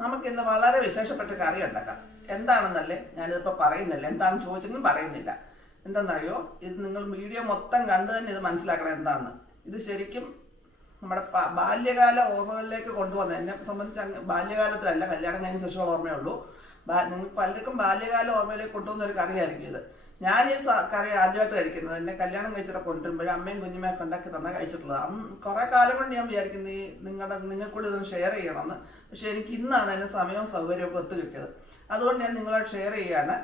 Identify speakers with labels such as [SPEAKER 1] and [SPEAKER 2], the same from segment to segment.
[SPEAKER 1] നമുക്ക് ഇന്ന് വളരെ വിശേഷപ്പെട്ട കറി ഉണ്ടാക്കാം. എന്താണെന്നല്ലേ ഞാനിതിപ്പോ പറയുന്നില്ല. എന്താണെന്ന് ചോദിച്ചെങ്കിലും പറയുന്നില്ല. എന്താണെന്നറിയോ ഇത് നിങ്ങൾ വീഡിയോ മൊത്തം കണ്ടു തന്നെ ഇത് മനസ്സിലാക്കണം എന്താണെന്ന് ഇത് ശരിക്കും നമ്മുടെ ബാല്യകാല ഓർമ്മകളിലേക്ക് കൊണ്ടുവന്ന എന്നെ സംബന്ധിച്ച് ബാല്യകാലത്തിലല്ല കല്യാണം കഴിഞ്ഞ ശേഷമുള്ള ഓർമ്മയുള്ളൂ നിങ്ങൾ പലർക്കും ബാല്യകാല ഓർമ്മയിലേക്ക് കൊണ്ടുവന്ന ഒരു കറിയായിരിക്കും ഇത്. ഞാൻ ഈ കറി ആദ്യമായിട്ട് കഴിക്കുന്നത്. എന്നെ കല്യാണം കഴിച്ചിട്ട് കൊണ്ടുവരുമ്പോഴും അമ്മയും കുഞ്ഞുമൊക്കെ ഉണ്ടാക്കി തന്നെ കഴിച്ചിട്ടുള്ളത്. കുറെ കാലം കൊണ്ട് ഞാൻ വിചാരിക്കുന്നത് ഈ നിങ്ങളുടെ നിങ്ങൾക്കൂടി ഇതൊന്ന് ഷെയർ ചെയ്യണമെന്ന് പക്ഷെ എനിക്ക് ഇന്നാണ് അതിന് സമയവും സൗകര്യവും ഒത്തു കിട്ടിയത്. അതുകൊണ്ട് ഞാൻ നിങ്ങളോട് ഷെയർ ചെയ്യാണ്.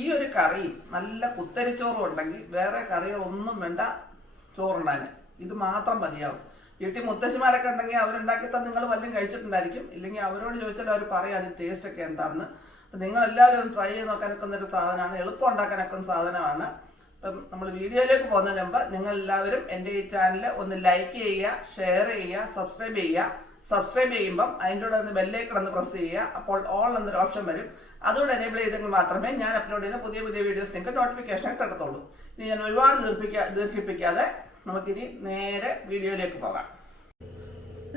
[SPEAKER 1] ഈ ഒരു കറി നല്ല കുത്തരിച്ചോറും ഉണ്ടെങ്കിൽ വേറെ കറികളൊന്നും വേണ്ട ചോറുണ്ടാന് ഇത് മാത്രം മതിയാവും. വീട്ടിൽ മുത്തശ്ശിമാരൊക്കെ ഉണ്ടെങ്കിൽ അവരുണ്ടാക്കി തന്നെ നിങ്ങൾ വല്ലതും കഴിച്ചിട്ടുണ്ടായിരിക്കും. ഇല്ലെങ്കിൽ അവരോട് ചോദിച്ചാൽ അവർ പറയാം അതിന് ടേസ്റ്റ് ഒക്കെ എന്താണെന്ന്. നിങ്ങൾ എല്ലാവരും ഒന്ന് ട്രൈ ചെയ്ത് നോക്കാനൊക്കെ ഒരു സാധനമാണ്. എളുപ്പം ഉണ്ടാക്കാനൊക്കെ ഒരു സാധനമാണ്. അപ്പം നമ്മൾ വീഡിയോയിലേക്ക് പോകുന്നതിന് മുമ്പ് നിങ്ങൾ എല്ലാവരും എന്റെ ഈ ചാനൽ ഒന്ന് ലൈക്ക് ചെയ്യുക ഷെയർ ചെയ്യുക സബ്സ്ക്രൈബ് ചെയ്യുക. സബ്സ്ക്രൈബ് ചെയ്യുമ്പം അതിന്റെ കൂടെ ഒന്ന് ബെല്ലേക്ക് ഒന്ന് പ്രസ് ചെയ്യുക. അപ്പോൾ ഓൾ എന്നൊരു ഓപ്ഷൻ വരും. അതുകൊണ്ട് എനേബിൾ ചെയ്തെങ്കിൽ മാത്രമേ ഞാൻ അപ്ലോഡ് ചെയ്യുന്ന പുതിയ പുതിയ വീഡിയോസ് നിങ്ങൾക്ക് നോട്ടിഫിക്കേഷൻ കിട്ടത്തുള്ളൂ. ഇനി ഞാൻ ഒരുപാട് ദീർഘിപ്പിക്കാ ദീർഘിപ്പിക്കാതെ നമുക്കിനി നേരെ വീഡിയോയിലേക്ക് പോകാം.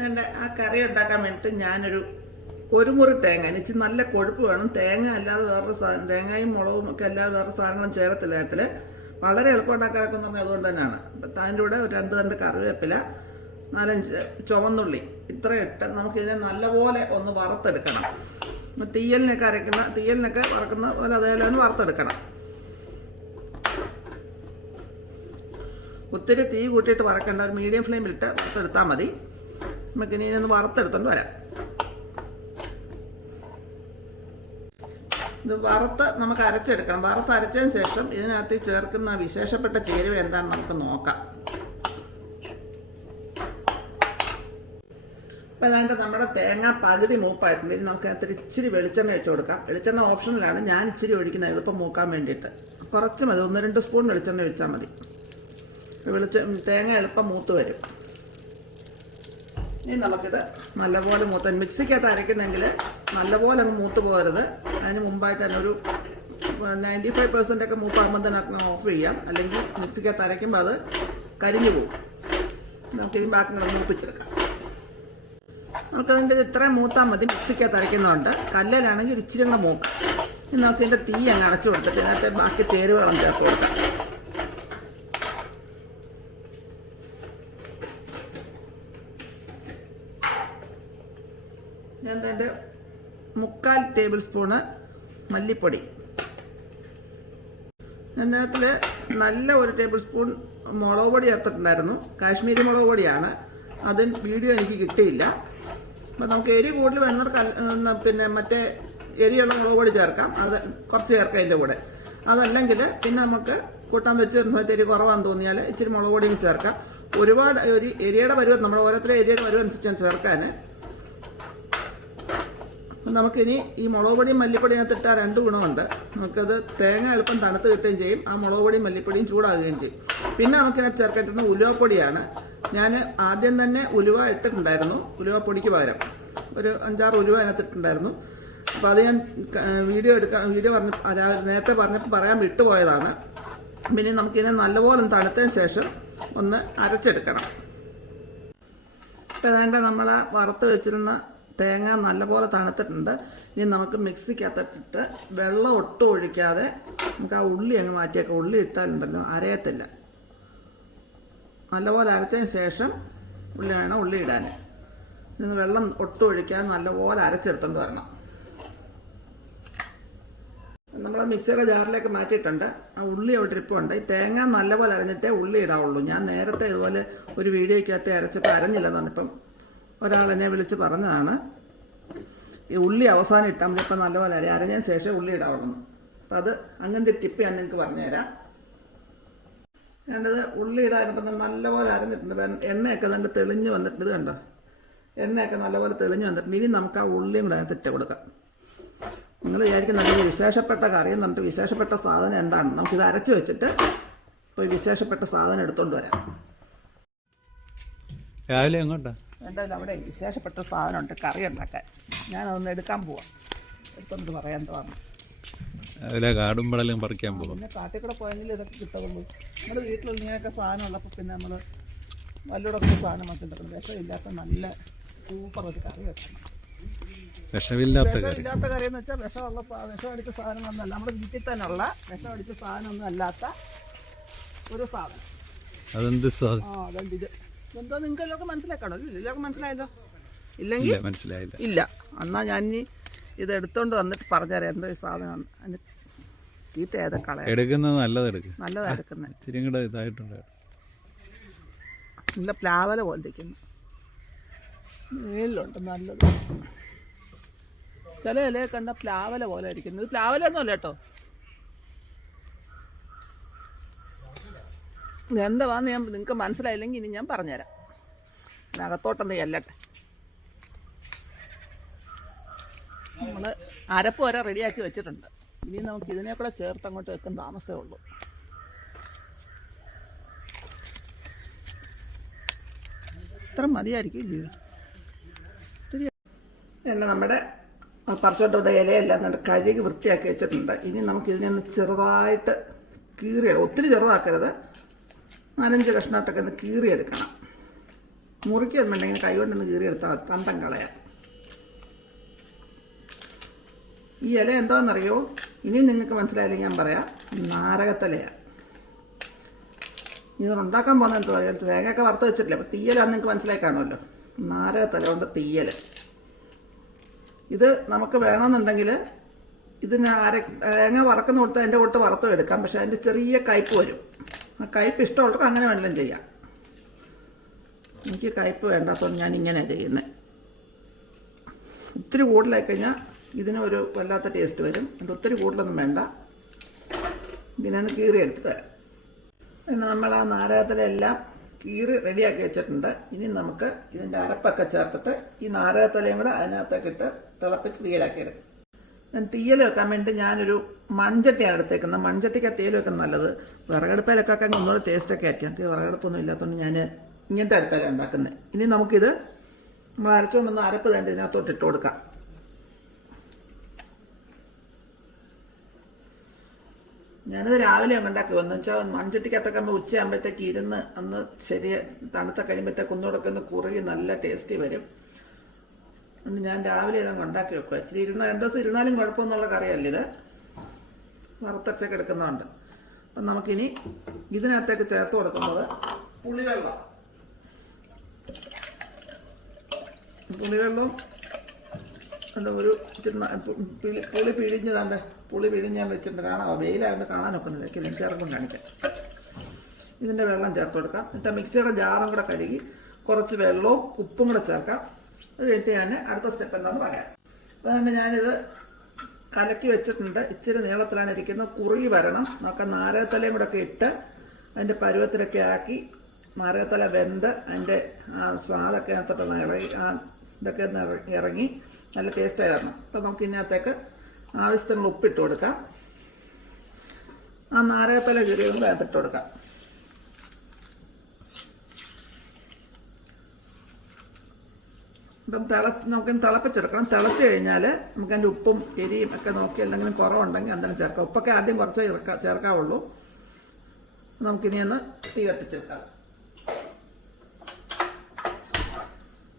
[SPEAKER 1] എന്റെ ആ കറി ഉണ്ടാക്കാൻ വേണ്ടിയിട്ട് ഞാനൊരു ഒരു മുറി തേങ്ങ. എനിക്ക് നല്ല കൊഴുപ്പ് വേണം. തേങ്ങ അല്ലാതെ വേറൊരു സാധനം തേങ്ങയും മുളകും ഒക്കെ അല്ലാതെ വേറെ സാധനങ്ങളും ചേർത്തില്ല അതിൽ വളരെ എളുപ്പം ഉണ്ടാക്കാനൊക്കെ എന്ന് പറഞ്ഞാൽ അതുകൊണ്ട് തന്നെയാണ്. അതിന്റെ കൂടെ ഒരു രണ്ട് രണ്ട് കറിവേപ്പില നാലഞ്ച് ചുവന്നുള്ളി. ഇത്ര ഇട്ട് നമുക്കിതിനെ നല്ലപോലെ ഒന്ന് വറുത്തെടുക്കണം. തീയലിനൊക്കെ അരയ്ക്കുന്ന തീയലിനൊക്കെ വറക്കുന്ന പോലെ അതേപോലെ ഒന്ന് വറുത്തെടുക്കണം. ഒത്തിരി തീ കൂട്ടിയിട്ട് വറക്കേണ്ട. ഒരു മീഡിയം ഫ്ലെയിമിലിട്ട് വറുത്തെടുത്താൽ മതി. നമുക്കിനി ഒന്ന് വറുത്തെടുത്തോണ്ട് വരാം. ഇത് വറുത്ത് നമുക്ക് അരച്ചെടുക്കണം. വറുത്ത് അരച്ചതിന് ശേഷം ഇതിനകത്ത് ചേർക്കുന്ന വിശേഷപ്പെട്ട ചേരുവ എന്താണെന്ന് നമുക്ക് നോക്കാം. അപ്പോൾ ഏതാണ്ട് നമ്മുടെ തേങ്ങ പകുതി മൂപ്പായിട്ടുണ്ട്. ഇനി നമുക്ക് അതിനകത്ത് ഇച്ചിരി വെളിച്ചെണ്ണ വെച്ച് കൊടുക്കാം. വെളിച്ചെണ്ണ ഓപ്ഷനിലാണ് ഞാൻ ഇച്ചിരി ഒഴിക്കുന്നത്. എളുപ്പം മൂക്കാൻ വേണ്ടിയിട്ട്. കുറച്ച് മതി. ഒന്ന് രണ്ട് സ്പൂൺ വെളിച്ചെണ്ണ ഒഴിച്ചാൽ മതി. വെളിച്ച തേങ്ങ എളുപ്പം മൂത്ത് വരും. ഇനി നമുക്കിത് നല്ലപോലെ മൂത്ത മിക്സിക്കകത്ത് അരയ്ക്കുന്നെങ്കിൽ നല്ലപോലെ അങ്ങ് മൂത്ത് പോകരുത്. അതിന് മുമ്പായിട്ട് തന്നെ ഒരു നയന്റി ഫൈവ് പെർസെന്റ് ഒക്കെ മൂപ്പാകുമ്പോൾ തന്നെ അത് ഓഫ് ചെയ്യാം. അല്ലെങ്കിൽ മിക്സിക്കകത്ത് അരയ്ക്കുമ്പോൾ അത് കരിഞ്ഞു പോകും. നമുക്ക് ഇനി ബാക്കി കൂടെ മൂപ്പിച്ചെടുക്കാം. നമുക്കതിന്റെ ഇത്രയും മൂത്താൽ മതി. മിക്സിക്കകത്ത് അരയ്ക്കുന്നതുകൊണ്ട് കല്ലിലാണെങ്കിൽ ഇച്ചിരി കൂടെ മൂക്കാം. ഇനി നമുക്ക് ഇതിന്റെ തീ അങ്ങ് അടച്ചു കൊടുത്തിട്ട് ഇതിനകത്ത് ബാക്കി ചേരുവകളും ചേർത്ത് കൊടുക്കാം. ഞാൻ എന്താണ്ട് മുക്കാൽ ടേബിൾ സ്പൂണ് മല്ലിപ്പൊടി. ഇതിനകത്തിൽ നല്ല ഒരു ടേബിൾ സ്പൂൺ മുളക് പൊടി ചേർത്തിട്ടുണ്ടായിരുന്നു. കാശ്മീരി മുളക് പൊടിയാണ്. അത് വീഡിയോ എനിക്ക് കിട്ടിയില്ല. അപ്പം നമുക്ക് എരി കൂടുതൽ വേണമെന്നവർ കൽ പിന്നെ മറ്റേ എരിയുള്ള മുളക് പൊടി ചേർക്കാം. അത് കുറച്ച് ചേർക്കാം അതിന്റെ കൂടെ. അതല്ലെങ്കിൽ പിന്നെ നമുക്ക് കൂട്ടാൻ വെച്ച് വരുന്ന സമയത്ത് എരി കുറവാന്ന് തോന്നിയാൽ ഇച്ചിരി മുളക് പൊടിയും ചേർക്കാം. ഒരുപാട് ഒരു എരിയുടെ പരുവം നമ്മൾ ഓരോരുത്തരും എരിയുടെ പരുവം ചേർക്കാൻ നമുക്കിനി ഈ മുളക് പൊടിയും മല്ലിപ്പൊടിയും ആ രണ്ട് ഗുണമുണ്ട്. നമുക്കത് തേങ്ങ എളുപ്പം തണുത്ത് കിട്ടുകയും ചെയ്യും. ആ മുളക് പൊടിയും മല്ലിപ്പൊടിയും ചൂടാകുകയും ചെയ്യും. പിന്നെ നമുക്കിതിനകത്ത് ചേർക്കേണ്ടുന്ന ഉലുവപ്പൊടിയാണ്. ഞാൻ ആദ്യം തന്നെ ഉലുവ ഇട്ടിട്ടുണ്ടായിരുന്നു ഉലുവപ്പൊടിക്ക് പകരം. ഒരു അഞ്ചാറ് ഉലുവ അതിനകത്തിട്ടുണ്ടായിരുന്നു. അപ്പോൾ അത് ഞാൻ വീഡിയോ എടുക്കാൻ വീഡിയോ പറഞ്ഞ നേരത്തെ പറഞ്ഞപ്പോൾ പറയാൻ വിട്ടുപോയതാണ്. പിന്നെ നമുക്കിതിനെ നല്ലപോലെ തണുത്തതിന് ശേഷം ഒന്ന് അരച്ചെടുക്കണം. ഇപ്പം ഏതാണ്ട് നമ്മൾ വറുത്ത് വെച്ചിരുന്ന തേങ്ങ നല്ലപോലെ തണുത്തിട്ടുണ്ട്. ഇനി നമുക്ക് മിക്സിക്കകത്തിട്ടിട്ട് വെള്ളം ഒട്ടും ഒഴിക്കാതെ നമുക്ക് ആ ഉള്ളി അങ്ങ് മാറ്റിയേക്കാം. ഉള്ളി ഇട്ടാലുണ്ടല്ലോ അരയത്തില്ല. നല്ലപോലെ അരച്ചതിന് ശേഷം ഉള്ളി വേണം ഉള്ളി ഇടാൻ. ഇന്ന് വെള്ളം ഒട്ടും ഒഴിക്കാതെ നല്ലപോലെ അരച്ചെടുത്തോണ്ട് വരണം. നമ്മൾ മിക്സിയുടെ ജാറിലേക്ക് മാറ്റിയിട്ടുണ്ട്. ആ ഉള്ളി അവിടെ ഇരിപ്പുണ്ട്. ഈ തേങ്ങ നല്ലപോലെ അരഞ്ഞിട്ടേ ഉള്ളി ഇടാവുള്ളൂ. ഞാൻ നേരത്തെ ഇതുപോലെ ഒരു വീഡിയോയ്ക്കകത്ത് അരച്ചപ്പോൾ അരഞ്ഞില്ലെന്ന് പറഞ്ഞപ്പം ഒരാൾ എന്നെ വിളിച്ച് പറഞ്ഞതാണ് ഈ ഉള്ളി അവസാനം ഇട്ടാൽ മതി ഇപ്പം നല്ലപോലെ അരി. അരഞ്ഞതിന് ശേഷം ഉള്ളി ഇടാവുള്ളൂ അപ്പം അത് അങ്ങനത്തെ ടിപ്പ് ഞാൻ നിങ്ങൾക്ക് പറഞ്ഞുതരാം. വേണ്ടത് ഉള്ളി ഇടാനിപ്പം നല്ലപോലെ അരഞ്ഞിട്ടുണ്ട്. എണ്ണയൊക്കെ നല്ല തെളിഞ്ഞ് വന്നിട്ടുണ്ട്. ഇത് കണ്ടോ? എണ്ണയൊക്കെ നല്ലപോലെ തെളിഞ്ഞ് വന്നിട്ടുണ്ട്. ഇനി നമുക്ക് ആ ഉള്ളിയും കൂടെ അതിനകത്ത് ഇട്ട് കൊടുക്കാം. നിങ്ങൾ വിചാരിക്കും നല്ല വിശേഷപ്പെട്ട കറി നമുക്ക് വിശേഷപ്പെട്ട സാധനം എന്താണ്? നമുക്കിത് അരച്ച് വെച്ചിട്ട് ഇപ്പോൾ വിശേഷപ്പെട്ട സാധനം എടുത്തുകൊണ്ട് വരാം.
[SPEAKER 2] രാവിലെ എങ്ങോട്ടാ?
[SPEAKER 1] എന്തായാലും അവിടെ വിശേഷപ്പെട്ട സാധനമുണ്ട് കറി ഉണ്ടാക്കാൻ ഞാനതൊന്ന് എടുക്കാൻ പോവാം. എടുത്തോണ്ട് പറയാൻ തോന്നുന്നു
[SPEAKER 2] രാവിലെ കാടും പടലും പറിക്കാൻ പോകും
[SPEAKER 1] പിന്നെ കാട്ടിൽ കൂടെ പോയെങ്കിൽ ഇതൊക്കെ കിട്ടുള്ളൂ നമ്മുടെ വീട്ടിൽ ഇങ്ങനെയൊക്കെ സാധനം ഉള്ളപ്പോൾ പിന്നെ നമ്മൾ വല്ലൂടൊക്കെ സാധനം വെച്ചിട്ടുണ്ടെങ്കിൽ വിഷമില്ലാത്ത നല്ല സൂപ്പർ ഒരു കറി വെക്കണം.
[SPEAKER 2] വിഷമില്ലാത്ത കറി.
[SPEAKER 1] വിഷമില്ലാത്ത കറി എന്ന് വെച്ചാൽ വിഷമുള്ള വിഷം അടിച്ച സാധനമൊന്നുമല്ല. നമ്മുടെ വീട്ടിൽ തന്നെയുള്ള വിഷം അടിച്ച സാധനമൊന്നും അല്ലാത്ത ഒരു സാധനം.
[SPEAKER 2] അതെന്ത് സാധനം?
[SPEAKER 1] ആ അതെന്ത് ഇത്? എന്തോ നിങ്ങൾക്ക് എല്ലാവർക്കും മനസ്സിലാക്കണോ? എല്ലാവർക്കും മനസ്സിലായല്ലോ. ഇല്ലെങ്കിൽ
[SPEAKER 2] ഇല്ല മനസ്സിലായില്ല.
[SPEAKER 1] ഇല്ല. എന്നാ ഞാൻ ഇനി ഇത് എടുത്തോണ്ട് വന്നിട്ട് പറഞ്ഞുതരാം എന്തോ ഈ സാധനം. അതിന് ചീത്ത ഏതാ കളയാ?
[SPEAKER 2] എടുക്കുന്നത് നല്ലത് എടുക്കുക
[SPEAKER 1] നല്ലതാ എടുക്കുന്നത്
[SPEAKER 2] ഇച്ചിരി കൂടെ ഇതായിട്ടുണ്ട്.
[SPEAKER 1] നല്ല പ്ലാവല പോലെ ഇരിക്കുന്നു. മേലിലുണ്ട് നല്ലത്. ചില ഇലയെ കണ്ട പ്ലാവല പോലെ ഇരിക്കുന്നു. ഇത് പ്ലാവല ഒന്നും അല്ല കേട്ടോ. ഇത് എന്താന്ന് ഞാൻ നിങ്ങൾക്ക് മനസ്സിലായില്ലെങ്കിൽ ഇനി ഞാൻ പറഞ്ഞുതരാം. അകത്തോട്ടൊന്ന് ചെല്ലട്ടെ. നമ്മൾ അരപ്പ് വരെ റെഡിയാക്കി വെച്ചിട്ടുണ്ട്. ഇനി നമുക്ക് ഇതിനെ കൂടെ ചേർത്ത് അങ്ങോട്ട് വെക്കാൻ താമസമേ ഉള്ളൂ. ഇത്ര മതിയായിരിക്കും ഇല്ലയോ നമ്മുടെ പറിച്ചോട്ട് വന്ന ഇലയെല്ലാം നല്ല കഴുകി വൃത്തിയാക്കി വെച്ചിട്ടുണ്ട്. ഇനി നമുക്ക് ഇതിനെ ഒന്ന് ചെറുതായിട്ട് കീറിയ ഒത്തിരി ചെറുതാക്കരുത്. നാലഞ്ച് കഷ്ണമായിട്ടൊക്കെ ഒന്ന് കീറിയെടുക്കണം. മുറിക്കുന്നുണ്ടെങ്കിൽ കൈകൊണ്ടൊന്ന് കീറിയെടുത്താൽ തന്തം കളയാം ഈ ഇല എന്താണെന്നറിയോ? ഇനി നിങ്ങൾക്ക് മനസ്സിലായില്ലെങ്കിൽ ഞാൻ പറയാം. നാരകത്തലയാണ്. ഇത് ഉണ്ടാക്കാൻ പോകുന്ന എന്താ പറയുക തേങ്ങയൊക്കെ വറുത്ത് വെച്ചിട്ടില്ല. അപ്പോൾ തീയലാന്ന് നിങ്ങൾക്ക് മനസ്സിലായി കാണുമല്ലോ. നാരകത്തല കൊണ്ട് തീയൽ ഇത് നമുക്ക് വേണമെന്നുണ്ടെങ്കിൽ ഇതിന് അര തേങ്ങ വറക്കുന്ന കൊടുത്ത് അതിന്റെ കൂട്ട് വറുത്തും എടുക്കാം. പക്ഷെ അതിന്റെ ചെറിയ കയ്പ് വരും. കയ്പ്പ് ഇഷ്ടമുള്ളവർക്ക് അങ്ങനെ വേണമെങ്കിലും ചെയ്യാം. എനിക്ക് കയ്പ്പ് വേണ്ടാത്തതുകൊണ്ട് ഞാൻ ഇങ്ങനെയാണ് ചെയ്യുന്നത് ഒത്തിരി കൂടുതലായി കഴിഞ്ഞാൽ ഇതിന് ഒരു വല്ലാത്ത ടേസ്റ്റ് വരും. അതുകൊണ്ട് ഒത്തിരി കൂടുതലൊന്നും വേണ്ട. ഇതിനാണ് കീറി എടുത്ത് തരാം. പിന്നെ നമ്മൾ ആ നാരകത്തലയെല്ലാം കീറി റെഡിയാക്കി വെച്ചിട്ടുണ്ട്. ഇനി നമുക്ക് ഇതിന്റെ അരപ്പൊക്കെ ചേർത്തിട്ട് ഈ നാരകത്തലയും കൂടെ അതിനകത്തേക്കിട്ട് തിളപ്പിച്ച് തീയലാക്കി തീയൽ വെക്കാൻ വേണ്ടി ഞാനൊരു മൺചട്ടിയാണ് എടുത്തേക്കുന്നത്. മൺചട്ടിക്ക് തീയൽ വെക്കുന്നത് നല്ലത്. വിറകടുപ്പിലൊക്കെ ഒക്കെ ഒന്നുകൂടെ ടേസ്റ്റൊക്കെ ആയിരിക്കും. എനിക്ക് വിറകടുപ്പൊന്നും ഇല്ലാത്തതുകൊണ്ട് ഞാൻ ഇങ്ങനത്തെ അടുപ്പലാണ് ഉണ്ടാക്കുന്നത് ഇനി നമുക്കിത് നമ്മൾ അരച്ചുകൊണ്ടൊന്ന് അരപ്പ് തന്നെ ഇതിനകത്തോട്ട് ഇട്ട് കൊടുക്കാം. ഞാനിത് രാവിലെ ഉണ്ടാക്കി വന്നു വെച്ചാൽ മൺചട്ടിക്കകത്തൊക്കെ ആകുമ്പോൾ ഉച്ചയാകുമ്പോഴത്തേക്ക് ഇരുന്ന് അന്ന് ശരി തണുത്ത കഴിയുമ്പോഴത്തേക്ക് ഒന്നുകൂടെ ഒന്ന് കുറുകി നല്ല ടേസ്റ്റി വരും. അന്ന് ഞാൻ രാവിലെ ഇതങ്ങ് ഉണ്ടാക്കി വെക്കുക ഇച്ചിരി ഇരുന്ന രണ്ടു ദിവസം ഇരുന്നാലും കുഴപ്പമൊന്നുള്ള കറിയല്ല ഇത്. വറുത്തച്ച എടുക്കുന്നതുകൊണ്ട്. അപ്പം നമുക്കിനി ഇതിനകത്തേക്ക് ചേർത്ത് കൊടുക്കുന്നത് പുളിവെള്ളം. പുളിവെള്ളം എന്താ ഒരു ന- പുളി പിഴിഞ്ഞതാണ്ട് പുളി പിഴിഞ്ഞ് ഞാൻ വെച്ചിട്ടുണ്ട്. കാണാമോ വെയിലായതുകൊണ്ട് കാണാനൊക്കുന്നില്ല. കിലും ചേർക്കും കാണിക്കാം ഇതിന്റെ വെള്ളം ചേർത്ത് കൊടുക്കാം. എന്നിട്ട് മിക്സിയുടെ ജാറും കൂടെ കഴുകി കുറച്ച് വെള്ളവും ഉപ്പും കൂടെ ചേർക്കാം. അത് കഴിഞ്ഞിട്ട് ഞാൻ അടുത്ത സ്റ്റെപ്പ് എന്താണെന്ന് പറയാം. അതുകൊണ്ട് ഞാനിത് കലക്കി വെച്ചിട്ടുണ്ട്. ഇച്ചിരി നീളത്തിലാണ് ഇരിക്കുന്നത്. കുറുകി വരണം. നമുക്ക് നാരകത്തലയും കൂടെ ഒക്കെ ഇട്ട് അതിന്റെ പരുവത്തിലൊക്കെ ആക്കി നാരകത്തല വെന്ത് അതിന്റെ ആ സ്വാദൊക്കെ അതിനകത്തോട്ട് ഇറങ്ങി ആ ഇതൊക്കെ ഒന്ന് ഇറങ്ങി നല്ല ടേസ്റ്റായി വരണം. അപ്പം നമുക്ക് ഇതിനകത്തേക്ക് ആവശ്യത്തിനുള്ള ഉപ്പിട്ട് കൊടുക്കാം. ആ നാരകത്തല കീറിയൊന്ന് അതിനകത്തിട്ട് കൊടുക്കാം. ഇപ്പം തിള നമുക്ക് തിളപ്പിച്ചെടുക്കണം തിളച്ച് കഴിഞ്ഞാൽ നമുക്ക് അതിന്റെ ഉപ്പും എരിയും ഒക്കെ നോക്കി എന്തെങ്കിലും കുറവുണ്ടെങ്കിൽ എന്തെങ്കിലും ചേർക്കാം. ഉപ്പൊക്കെ ആദ്യം കുറച്ച് ചേർക്കാം ചേർക്കാവുള്ളൂ. നമുക്കിനി ഒന്ന് തീ കത്തിച്ചെടുക്കാം.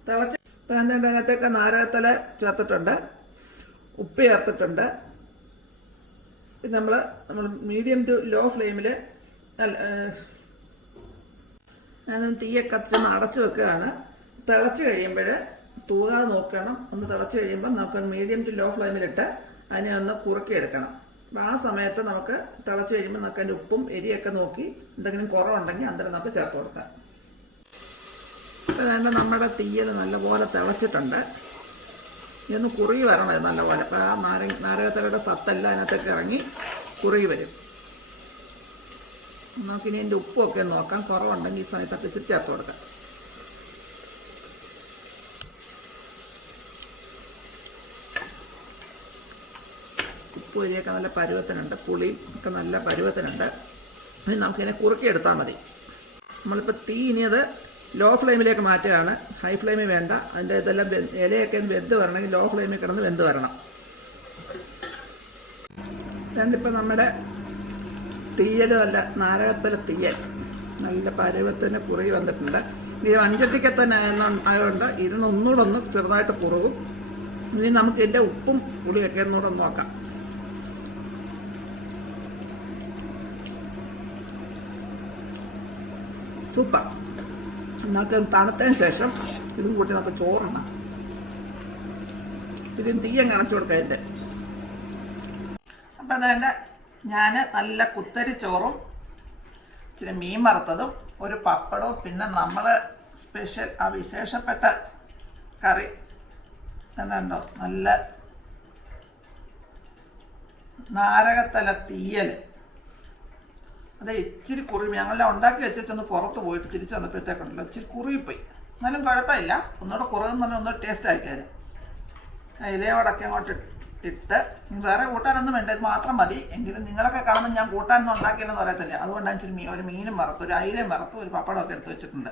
[SPEAKER 1] തിളച്ച് ഇപ്പം എന്തുകൊണ്ട് അതിനകത്തേക്ക് നാരകത്തല ചേർത്തിട്ടുണ്ട്. ഉപ്പ് ചേർത്തിട്ടുണ്ട്. പിന്നെ നമ്മൾ നമ്മൾ മീഡിയം ടു ലോ ഫ്ലെയിമിൽ തീയൊക്കെ കത്തിച്ചൊന്ന് അടച്ചു വെക്കുകയാണ്. തിളച്ച് കഴിയുമ്പോൾ തൂകാതെ നോക്കണം. ഒന്ന് തിളച്ച് കഴിയുമ്പോൾ നമുക്ക് മീഡിയം ടു ലോ ഫ്ലെയിമിലിട്ട് അതിനെ ഒന്ന് കുറുക്കിയെടുക്കണം. അപ്പം ആ സമയത്ത് നമുക്ക് തിളച്ച് കഴിയുമ്പോൾ നമുക്ക് അതിന്റെ ഉപ്പും എരിയൊക്കെ നോക്കി എന്തെങ്കിലും കുറവുണ്ടെങ്കിൽ അന്നേരം നമുക്ക് ചേർത്ത് കൊടുക്കാം. അതുകൊണ്ട് നമ്മുടെ തീയൽ നല്ലപോലെ തിളച്ചിട്ടുണ്ട്. ഇതൊന്ന് കുറുകി വരണം നല്ലപോലെ. അപ്പോൾ ആ നാരങ്ങ നാരകത്തലയുടെ സത്തെല്ലാം അതിനകത്തേക്ക് ഇറങ്ങി കുറുകി വരും. നമുക്കിനി അതിന്റെ ഉപ്പൊക്കെ നോക്കാം. കുറവുണ്ടെങ്കിൽ ഈ സമയത്തൊക്കെ ചേർത്ത് കൊടുക്കാം. ഉപ്പ് വരിയൊക്കെ നല്ല പരുവത്തിനുണ്ട് പുളിയും ഒക്കെ നല്ല പരുവത്തിനുണ്ട്. ഇനി നമുക്കിതിനെ കുറുക്കിയെടുത്താൽ മതി. നമ്മളിപ്പോൾ തീ ഇനി അത് ലോ ഫ്ലെയിമിലേക്ക് മാറ്റുകയാണ്. ഹൈ ഫ്ലെയിമിൽ വേണ്ട. അതിന്റെ ഇതെല്ലാം ഇലയൊക്കെ വെന്ത് വരണമെങ്കിൽ ലോ ഫ്ലെയിമിൽ കിടന്ന് വെന്ത് വരണം. രണ്ടിപ്പോൾ നമ്മുടെ തീയലും നല്ല നാരകത്തല തീയൽ. നല്ല പരുവത്തിന് കുറുകി വന്നിട്ടുണ്ട്. ഇനി അഞ്ചട്ടിക്ക തന്നെ ആയതുകൊണ്ട്- ഇതിനൊന്നുകൂടെ ഒന്ന് ചെറുതായിട്ട് കുറുകും. ഇനി നമുക്ക് ഇതിന്റെ ഉപ്പും പുളിയൊക്കെ ഒന്നുകൂടെ ഒന്ന് നോക്കാം. സൂപ്പർ. നമുക്ക് തണുത്തതിന് ശേഷം ഇതും കൂട്ടി നമുക്ക് ചോറുണ്ണാം. ഇതിന് തീയം കണച്ചു കൊടുക്കാം എന്റെ അപ്പം അതേണ്ട ഞാൻ നല്ല കുത്തരി ചോറും ഇച്ചിരി മീൻ വറുത്തതും ഒരു പപ്പടവും പിന്നെ നമ്മൾ സ്പെഷ്യൽ ആ വിശേഷപ്പെട്ട കറി തന്നെ ഉണ്ടോ നല്ല നാരകത്തല തീയൽ അതെ ഇച്ചിരി കുറി ഞങ്ങളെല്ലാം ഉണ്ടാക്കി വെച്ചൊന്ന് പുറത്ത് പോയിട്ട് തിരിച്ചു വന്നപ്പോഴത്തേക്കുണ്ടല്ലോ ഇച്ചിരി കുറുകിപ്പോയി. എന്നാലും കുഴപ്പമില്ല. ഒന്നുകൂടെ കുറവെന്ന് പറഞ്ഞാൽ ഒന്ന് ടേസ്റ്റ് ആയിരിക്കും ഇലയോടൊക്കെ അങ്ങോട്ട് ഇട്ട് വേറെ കൂട്ടാനൊന്നും വേണ്ട ഇത് മാത്രം മതി. എങ്കിലും നിങ്ങളൊക്കെ കാണുമ്പോൾ ഞാൻ കൂട്ടാനൊന്നും ഉണ്ടാക്കിയില്ലെന്ന് പറയത്തില്ല. അതുകൊണ്ടാണ് ഇച്ചിരി മീൻ ഒരു മീനും വറുത്തു ഒരു അയിലയും വറുത്തു ഒരു പപ്പടമൊക്കെ എടുത്ത് വെച്ചിട്ടുണ്ട്.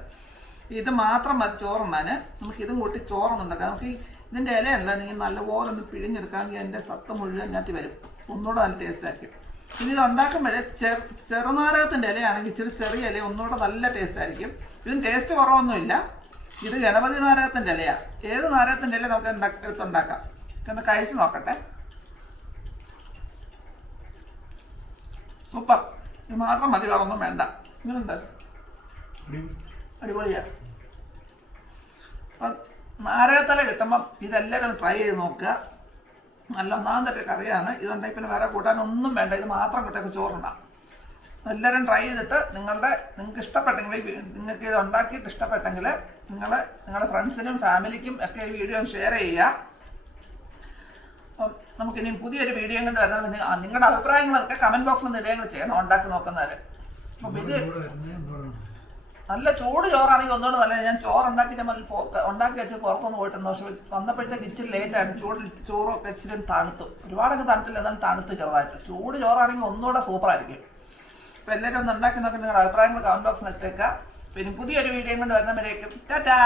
[SPEAKER 1] ഇത് മാത്രം മതി ചോറുണ്ണാൻ. നമുക്ക് ഇതും കൂട്ടി ചോറൊന്നുണ്ടാക്കാം നമുക്ക് ഇതിന്റെ നിങ്ങൾ നല്ലപോലെ ഒന്ന് പിഴിഞ്ഞെടുക്കാമെങ്കിൽ എന്റെ സത്ത് മുഴുവൻ അതിനകത്ത് വരും. ഒന്നുകൂടെ നല്ല ടേസ്റ്റ് ആയിരിക്കും. ഇനി ഇത് ഉണ്ടാക്കുമ്പോഴേ ചെറു ചെറുനാരകത്തിന്റെ ഇലയാണെങ്കിൽ ഇച്ചിരി ചെറിയ ഇല ഒന്നുകൂടെ നല്ല ടേസ്റ്റ് ആയിരിക്കും. ഇതിന് ടേസ്റ്റ് കുറവൊന്നുമില്ല. ഇത് ഗണപതി നാരകത്തിന്റെ ഇലയാണ് ഏത് നാരകത്തിന്റെ ഇല നമുക്ക് എടുത്തുണ്ടാക്കാം? ഒന്ന് കഴിച്ച് നോക്കട്ടെ. സൂപ്പർ. ഇത് മാത്രം മതി വേറൊന്നും വേണ്ട. ഇങ്ങനെയുണ്ട് അടിപൊളിയാ. അപ്പം നാരകത്തല കിട്ടുമ്പം ഇതെല്ലാവരും ട്രൈ ചെയ്ത് നോക്കുക. നല്ല ഒന്നാമതൊക്കെ കറിയാണ്. ഇതുണ്ടെങ്കിൽ പിന്നെ വേറെ കൂട്ടാനൊന്നും വേണ്ട. ഇത് മാത്രം കൂട്ടൊക്കെ ചോറുണ്ടാകും എല്ലാവരും ട്രൈ ചെയ്തിട്ട് നിങ്ങളുടെ നിങ്ങൾക്ക് ഇഷ്ടപ്പെട്ടെങ്കിൽ നിങ്ങൾക്ക് ഇത് ഉണ്ടാക്കിയിട്ട് ഇഷ്ടപ്പെട്ടെങ്കിൽ നിങ്ങൾ നിങ്ങളുടെ ഫ്രണ്ട്സിനും ഫാമിലിക്കും ഒക്കെ ഈ വീഡിയോ ഷെയർ ചെയ്യുക. അപ്പം നമുക്കിനി പുതിയൊരു വീഡിയോ കൊണ്ട് വരണം നിങ്ങളുടെ അഭിപ്രായങ്ങളൊക്കെ കമന്റ് ബോക്സിൽ നിന്ന് ഇടുകയും ചെയ്യണം ഉണ്ടാക്കി നോക്കുന്നവര്. അപ്പം ഇത് നല്ല ചൂട് ചോറാണെങ്കിൽ ഒന്നുകൂടെ നല്ല ഞാൻ ചോറ് ഉണ്ടാക്കി ഞാൻ ഉണ്ടാക്കി വെച്ച് പുറത്തൊന്ന് പോയിട്ടുണ്ട്. പക്ഷെ വന്നപ്പോഴത്തേക്ക് ഇച്ചിരി ലേറ്റ് ആയിരുന്നു. ചൂട് ചോറ് ഇച്ചിരി തണുത്തു. ഒരുപാടൊക്കെ തണുത്തില്ല എന്നാലും തണുത്ത് ചെറുതായിട്ട്. ചൂട് ചോറാണെങ്കിൽ ഒന്നുകൂടെ സൂപ്പർ ആയിരിക്കും. അപ്പം എല്ലാവരും ഒന്ന് ഉണ്ടാക്കി നോക്കി നിങ്ങളുടെ അഭിപ്രായങ്ങൾ കമന്റ് ബോക്സിൽ ഇട്ടേക്കുക പിന്നെ പുതിയൊരു വീഡിയോയും കൊണ്ട് വരുന്നവരേക്കും. ടാറ്റാ!